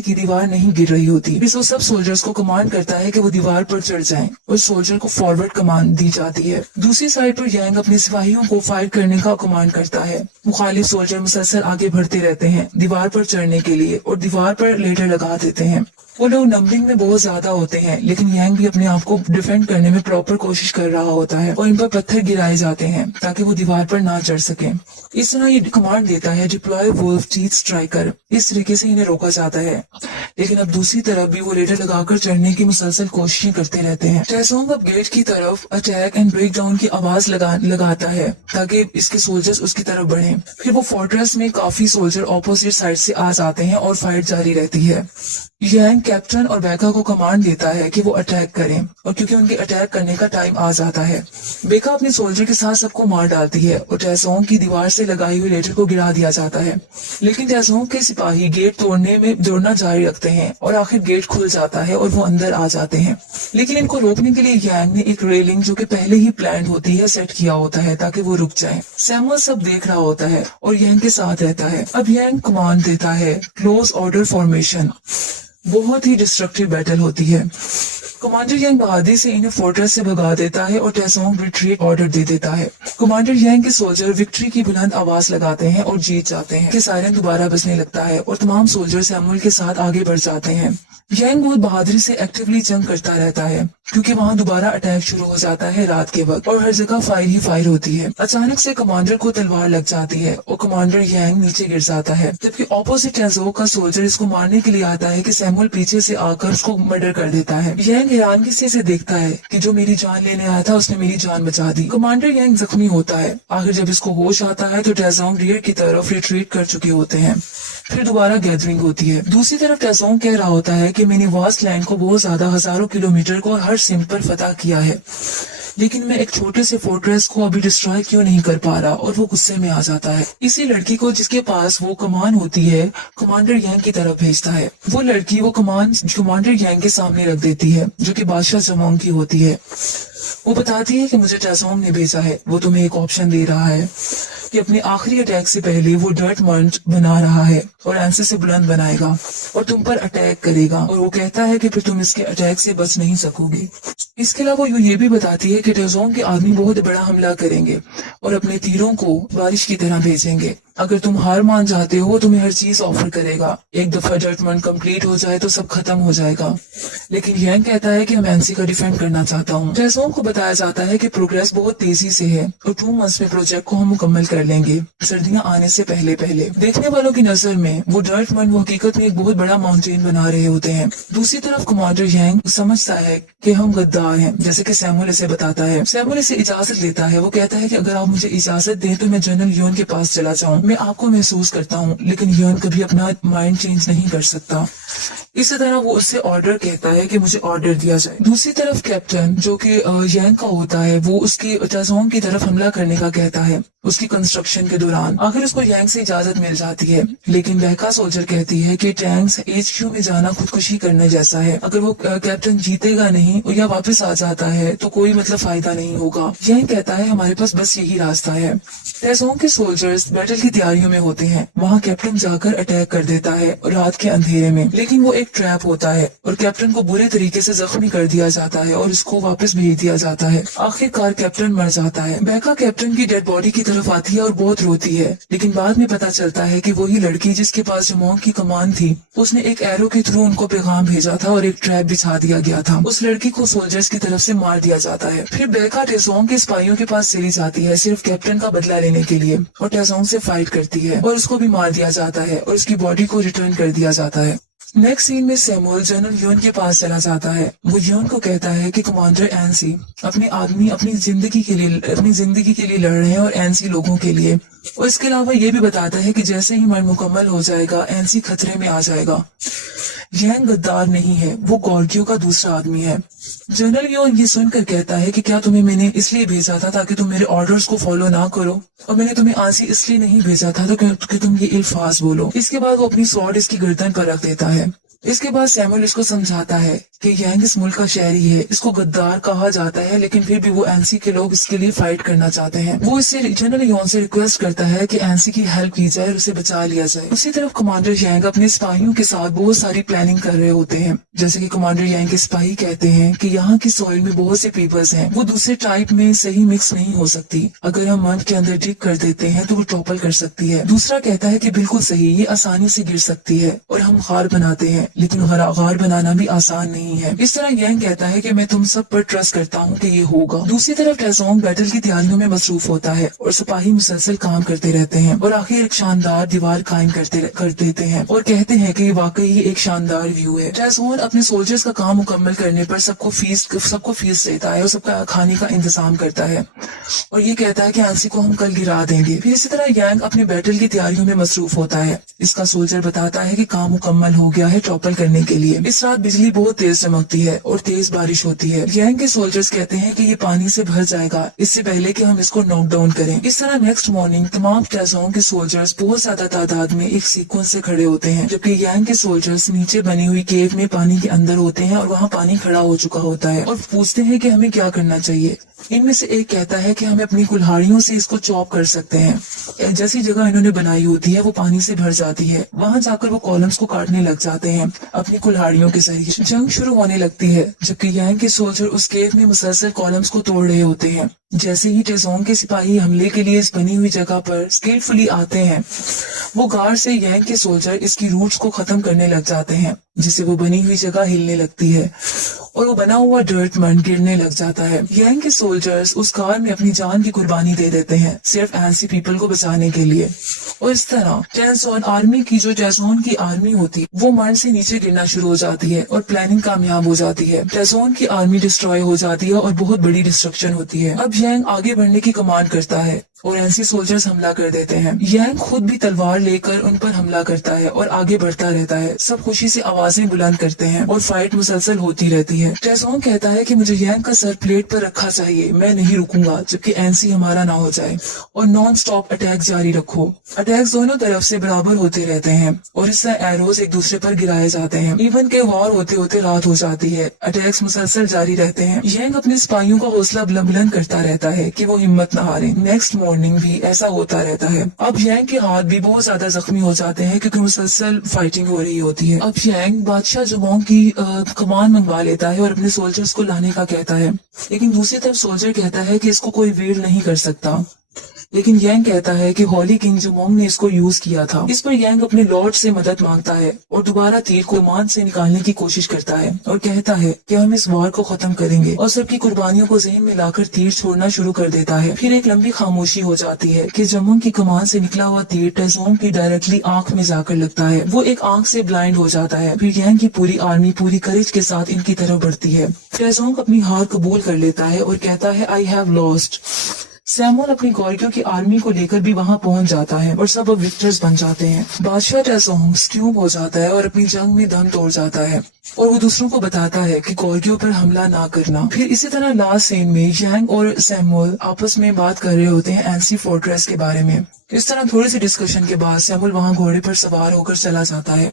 की दीवार नहीं गिर रही होती। इस वो सब सोल्जर्स को कमांड करता है कि वो दीवार पर चढ़ जाएं और सोल्जर को फॉरवर्ड कमांड दी जाती है। दूसरी साइड पर यांग अपने सिपाहियों को फायर करने का कमांड करता है। मुखालिफ सोल्जर मुसलसल आगे बढ़ते रहते हैं दीवार पर चढ़ने के लिए और दीवार पर लेटर लगा देते हैं। वो लोग नंबरिंग में बहुत ज्यादा होते हैं, लेकिन यांग भी अपने आप को डिफेंड करने में प्रॉपर कोशिश कर रहा होता है और इन पर पत्थर गिराए जाते हैं ताकि वो दीवार पर ना चढ़ सके। इस तरह ये कमांड देता है डिप्लॉय वुल्फ टीथ स्ट्राइकर। इस तरीके से इन्हें रोका जाता है, लेकिन अब दूसरी तरफ भी वो लेटर लगाकर चढ़ने की मुसलसल कोशिशें करते रहते हैं। टैसोंग अब गेट की तरफ अटैक एंड ब्रेक डाउन की आवाज लगाता है ताकि इसके सोल्जर्स उसकी तरफ बढ़ें। फिर वो फोर्ट्रेस में काफी सोल्जर ऑपोजिट साइड से आ जाते हैं और फाइट जारी रहती है। यांग कैप्टन और बेका को कमांड देता है कि वो अटैक करें और क्योंकि उनके अटैक करने का टाइम आ जाता है, बेका अपने सोल्जर के साथ सबको मार डालती है और टैसोंग की दीवार से लगाई हुई लेटर को गिरा दिया जाता है। लेकिन टैसोंग के सिपाही गेट तोड़ना जारी रखते हैं और आखिर गेट खुल जाता है और वो अंदर आ जाते हैं। लेकिन इनको रोकने के लिए यांग ने एक रेलिंग जो कि पहले ही प्लान होती है सेट किया होता है ताकि वो रुक जाए। सैमुअल सब देख रहा होता है और यांग के साथ रहता है। अब यांग कमांड देता है क्लोज ऑर्डर फॉर्मेशन। बहुत ही डिस्ट्रक्टिव बैटल होती है। कमांडर यांग बहादुरी से इन्हें फोर्ट्रेस से भगा देता है और टैसोंग रिट्रीट ऑर्डर दे देता है। कमांडर यांग के सोल्जर विक्ट्री की बुलंद आवाज लगाते हैं और जीत जाते हैं। सायरन दोबारा बजने लगता है और तमाम सोल्जर सैमुअल के साथ आगे बढ़ जाते हैं। यांग बहुत बहादुरी से एक्टिवली जंग करता रहता है क्योंकि वहाँ दोबारा अटैक शुरू हो जाता है रात के वक्त और हर जगह फायर ही फायर होती है। अचानक से कमांडर को तलवार लग जाती है और कमांडर यांग नीचे गिर जाता है, जबकि ऑपोजिट टैसोंग का सोल्जर इसको मारने के लिए आता है कि सैमुअल पीछे से आकर उसको मर्डर कर देता है। यांग हैरानगी से देखता है कि जो मेरी जान लेने आया था उसने मेरी जान बचा दी। कमांडर यांग जख्मी होता है। आखिर जब इसको होश आता है तो टैसोंग रियर की तरफ रिट्रीट कर चुके होते हैं। फिर दोबारा गैदरिंग होती है। दूसरी तरफ टैसोंग कह रहा होता है कि मैंने वास्ट लैंड को बहुत ज्यादा हजारों किलोमीटर को हर सिम पर फतह किया है, लेकिन मैं एक छोटे से फोर्ट्रेस को अभी डिस्ट्रॉय क्यों नहीं कर पा रहा, और वो गुस्से में आ जाता है। इसी लड़की को जिसके पास वो कमान होती है कमांडर यांग की तरफ भेजता है। वो लड़की वो कमान कमांडर यांग के सामने रख देती है जो कि बादशाह जमोंग की होती है। वो बताती है कि मुझे टैसोंग ने भेजा है। वो तुम्हें एक ऑप्शन दे रहा है कि अपने आखिरी अटैक से पहले वो डर्ट माउंट बना रहा है और एंसे से बुलंद बनाएगा और तुम पर अटैक करेगा, और वो कहता है कि फिर तुम इसके अटैक से बच नहीं सकोगे। इसके अलावा वो ये भी बताती है कि टैसोंग के आदमी बहुत बड़ा हमला करेंगे और अपने तीरों को बारिश की तरह भेजेंगे। अगर तुम हार मान जाते हो तुम्हें हर चीज ऑफर करेगा। एक दफा जजमेंट कंप्लीट हो जाए तो सब खत्म हो जाएगा। लेकिन यांग कहता है कि मैं एनसी का डिफेंड करना चाहता हूँ। टैसोंग को बताया जाता है कि प्रोग्रेस बहुत तेजी से है और 2 मंथ्स में प्रोजेक्ट को हम मुकम्मल कर लेंगे, सर्दियाँ आने से पहले पहले। देखने वालों की नजर में वो डर्टमन वो हकीकत में एक बहुत बड़ा माउंटेन बना रहे होते हैं। दूसरी तरफ कमांडर यांग समझता है कि हम गद्दार हैं, जैसे कि सैमुअल इसे बताता है। सैमुअल इसे इजाजत लेता है। वो कहता है कि अगर आप मुझे इजाजत दें तो मैं जनरल योन के पास चला जाऊँ। मैं आपको महसूस करता हूँ, लेकिन योन कभी अपना माइंड चेंज नहीं कर सकता। इसी तरह वो उससे ऑर्डर कहता है कि मुझे ऑर्डर दिया जाए। दूसरी तरफ कैप्टन जो कि यांग का होता है वो उसकी टैसोंग की तरफ हमला करने का कहता है उसकी कंस्ट्रक्शन के दौरान। आखिर उसको यांग से इजाजत मिल जाती है, लेकिन बेका सोल्जर कहती है कि टैंक्स HQ में जाना खुदकुशी करने जैसा है। अगर वो कैप्टन जीतेगा नहीं या वापस आ जाता है तो कोई मतलब फायदा नहीं होगा। यांग कहता है हमारे पास बस यही रास्ता है। टैसोंग के सोल्जर्स बैटल की तैयारियों में होते हैं। वहाँ कैप्टन जाकर अटैक कर देता है रात के अंधेरे में, लेकिन वो एक ट्रैप होता है और कैप्टन को बुरे तरीके से जख्मी कर दिया जाता है और इसको वापस भेज दिया जाता है। आखिरकार कैप्टन मर जाता है। बेका कैप्टन की डेड बॉडी की तरफ आती है और बहुत रोती है, लेकिन बाद में पता चलता है कि वही लड़की जिसके पास जमोंग की कमान थी उसने एक एरो के थ्रू उनको पैगाम भेजा था और एक ट्रैप बिछा दिया गया था। उस लड़की को सोल्जर्स की तरफ से मार दिया जाता है। फिर बेका टैसोंग के सिपाहियों के पास चली जाती है सिर्फ कैप्टन का बदला लेने के लिए, और टैसोंग से फाइट करती है और उसको भी मार दिया जाता है और उसकी बॉडी को रिटर्न कर दिया जाता है। नेक्स्ट सीन में सैमुअल जनरल योन के पास चला जाता है। वो योन को कहता है कि कमांडर एनसी अपने आदमी अपनी जिंदगी के लिए लड़ रहे हैं और एनसी लोगों के लिए। और इसके अलावा ये भी बताता है कि जैसे ही मर्ड मुकम्मल हो जाएगा एनसी खतरे में आ जाएगा। यांग गद्दार नहीं है, वो गॉर्गियो का दूसरा आदमी है। जनरल योन ये सुनकर कहता है कि क्या तुम्हें मैंने इसलिए भेजा था ताकि तुम मेरे ऑर्डर्स को फॉलो ना करो, और मैंने तुम्हें आंसी इसलिए नहीं भेजा था तो कि तुम ये इल्फाज बोलो। इसके बाद वो अपनी स्वॉर्ड इसकी गर्दन पर रख देता है। اس کے بعد سیمول اس کو سمجھاتا ہے کہ یانگ اس ملک کا شہری ہے، اس کو غدار کہا جاتا ہے، لیکن پھر بھی وہ اینسی کے لوگ اس کے لیے فائٹ کرنا چاہتے ہیں۔ وہ اس سے جنرل یون سے ریکویسٹ کرتا ہے کہ اینسی کی ہیلپ کی جائے اور اسے بچا لیا جائے۔ اسی طرف کمانڈر یانگ اپنے سپاہیوں کے ساتھ بہت ساری پلاننگ کر رہے ہوتے ہیں، جیسے کہ کمانڈر یانگ کے سپاہی کہتے ہیں کہ یہاں کی سوئل میں بہت سے پیپلز ہیں، وہ دوسرے ٹائپ میں صحیح مکس نہیں ہو سکتی، اگر ہم منٹ کے اندر ڈگ کر دیتے ہیں تو وہ ٹاپل کر سکتی ہے۔ دوسرا کہتا ہے کہ بالکل صحیح، یہ آسانی سے گر سکتی ہے اور ہم غار بناتے ہیں، لیکن غار بنانا بھی آسان نہیں ہے۔ اس طرح یانگ کہتا ہے کہ میں تم سب پر ٹرسٹ کرتا ہوں کہ یہ ہوگا۔ دوسری طرف ٹیزونگ بیٹل کی تیاریوں میں مصروف ہوتا ہے اور سپاہی مسلسل کام کرتے رہتے ہیں اور آخر ایک شاندار دیوار قائم کر دیتے ہیں اور کہتے ہیں کہ یہ واقعی ایک شاندار ویو ہے۔ ٹیزونگ اپنے سولجرز کا کام مکمل کرنے پر سب کو فیس دیتا ہے اور سب کا کھانے کا انتظام کرتا ہے اور یہ کہتا ہے کہ اینسی کو ہم کل گرا دیں گے۔ پھر اسی طرح یانگ اپنے بیٹل کی تیاریوں میں مصروف ہوتا ہے۔ اس کا سولجر بتاتا ہے کہ کام مکمل ہو گیا ہے ٹاپل کرنے کے لیے۔ اس رات بجلی بہت تیز چمکتی ہے اور تیز بارش ہوتی ہے۔ یانگ کے سولجرز کہتے ہیں کہ یہ پانی سے بھر جائے گا اس سے پہلے کہ ہم اس کو ناک ڈاؤن کریں۔ اس طرح نیکسٹ مارننگ تمام ٹیزونگ کے سولجرز بہت زیادہ تعداد میں ایک سیکوینس سے کھڑے ہوتے ہیں، جبکہ یانگ کے سولجرز نیچے بنی ہوئی کیو میں پانی کے اندر ہوتے ہیں اور وہاں پانی کھڑا ہو چکا ہوتا ہے اور پوچھتے ہیں کہ ہمیں کیا کرنا چاہیے۔ ان میں سے ایک کہتا ہے کہ ہمیں اپنی کلہاڑیوں سے اس کو چاپ کر سکتے ہیں۔ جیسی جگہ انہوں نے بنائی ہوتی ہے وہ پانی سے بھر جاتی ہے، وہاں جا کر وہ کالمز کو کاٹنے لگ جاتے ہیں اپنی کلہاڑیوں کے ذریعے۔ جنگ شروع ہونے لگتی ہے جبکہ یانگ کے سولجر اس کیو میں مسلسل کالمز کو توڑ رہے ہوتے ہیں۔ جیسے ہی ٹیزونگ کے سپاہی حملے کے لیے اس بنی ہوئی جگہ پر اسکلفلی آتے ہیں، وہ غار سے یانگ کے سولجر اس کی روٹس کو ختم کرنے لگ جاتے ہیں، جس سے وہ بنی ہوئی جگہ ہلنے لگتی ہے اور وہ بنا ہوا ڈرٹ منڈ گرنے لگ جاتا ہے۔ یانگ کے سولجرز اس غار میں اپنی جان کی قربانی دے دیتے ہیں صرف اینسی پیپل کو بچانے کے لیے، اور اس طرح ٹیزون کی آرمی ہوتی وہ منڈ سے نیچے گرنا شروع ہو جاتی ہے اور پلاننگ کامیاب ہو جاتی ہے۔ ٹیزون کی آرمی ڈسٹروائے ہو جاتی ہے اور بہت بڑی ڈسٹرکشن ہوتی ہے۔ اب یانگ آگے بڑھنے کی کمانڈ کرتا ہے اور اینسی سولجرز حملہ کر دیتے ہیں۔ یانگ خود بھی تلوار لے کر ان پر حملہ کرتا ہے اور آگے بڑھتا رہتا ہے۔ سب خوشی سے آوازیں بلند کرتے ہیں اور فائٹ مسلسل ہوتی رہتی ہے۔ ٹیزونگ کہتا ہے کہ مجھے یانگ کا سر پلیٹ پر رکھا چاہیے، میں نہیں رکوں گا جبکہ اینسی ہمارا نہ ہو جائے، اور نان سٹاپ اٹیک جاری رکھو۔ اٹیکس دونوں طرف سے برابر ہوتے رہتے ہیں اور اس سے ایروز ایک دوسرے پر گرائے جاتے ہیں۔ ایون کے وار ہوتے ہوتے رات ہو جاتی ہے، اٹیکس مسلسل جاری رہتے ہیں۔ یانگ اپنے سپاہیوں کا حوصلہ بلند کرتا رہتا ہے کہ وہ ہمت نہ ہاریں۔ نیکسٹ مارننگ بھی ایسا ہوتا رہتا ہے۔ اب یانگ کے ہاتھ بھی بہت زیادہ زخمی ہو جاتے ہیں کیونکہ مسلسل فائٹنگ ہو رہی ہوتی ہے۔ اب یانگ بادشاہ جمونگ کی کمان منگوا لیتا ہے اور اپنے سولجرز کو لانے کا کہتا ہے، لیکن دوسری طرف سولجر کہتا ہے کہ اس کو کوئی ویل نہیں کر سکتا، لیکن یانگ کہتا ہے کہ ہولی کنگ جمونگ نے اس کو یوز کیا تھا۔ اس پر یانگ اپنے لارڈ سے مدد مانگتا ہے اور دوبارہ تیر کو کمان سے نکالنے کی کوشش کرتا ہے اور کہتا ہے کہ ہم اس وار کو ختم کریں گے، اور سب کی قربانیوں کو ذہن میں لا کر تیر چھوڑنا شروع کر دیتا ہے۔ پھر ایک لمبی خاموشی ہو جاتی ہے کہ جمونگ کی کمان سے نکلا ہوا تیر ٹیزونگ کی ڈائریکٹلی آنکھ میں جا کر لگتا ہے۔ وہ ایک آنکھ سے بلائنڈ ہو جاتا ہے۔ پھر یانگ کی پوری آرمی پوری کریج کے ساتھ ان کی طرف بڑھتی ہے۔ ٹیزونگ اپنی ہار قبول کر لیتا ہے اور کہتا ہے I have lost۔ سیمول اپنی گورگیو کی آرمی کو لے کر بھی وہاں پہنچ جاتا ہے اور سب اب وکٹرز بن جاتے ہیں۔ بادشاہ ٹیزونگ سٹیوم ہو جاتا ہے اور اپنی جنگ میں دم توڑ جاتا ہے اور وہ دوسروں کو بتاتا ہے کہ گورگیو پر حملہ نہ کرنا۔ پھر اسی طرح لاسٹ سین میں یانگ اور سیمول آپس میں بات کر رہے ہوتے ہیں اینسی فورٹریس کے بارے میں۔ اس طرح تھوڑی سی ڈسکشن کے بعد سیمول وہاں گھوڑے پر سوار ہو کر چلا جاتا ہے۔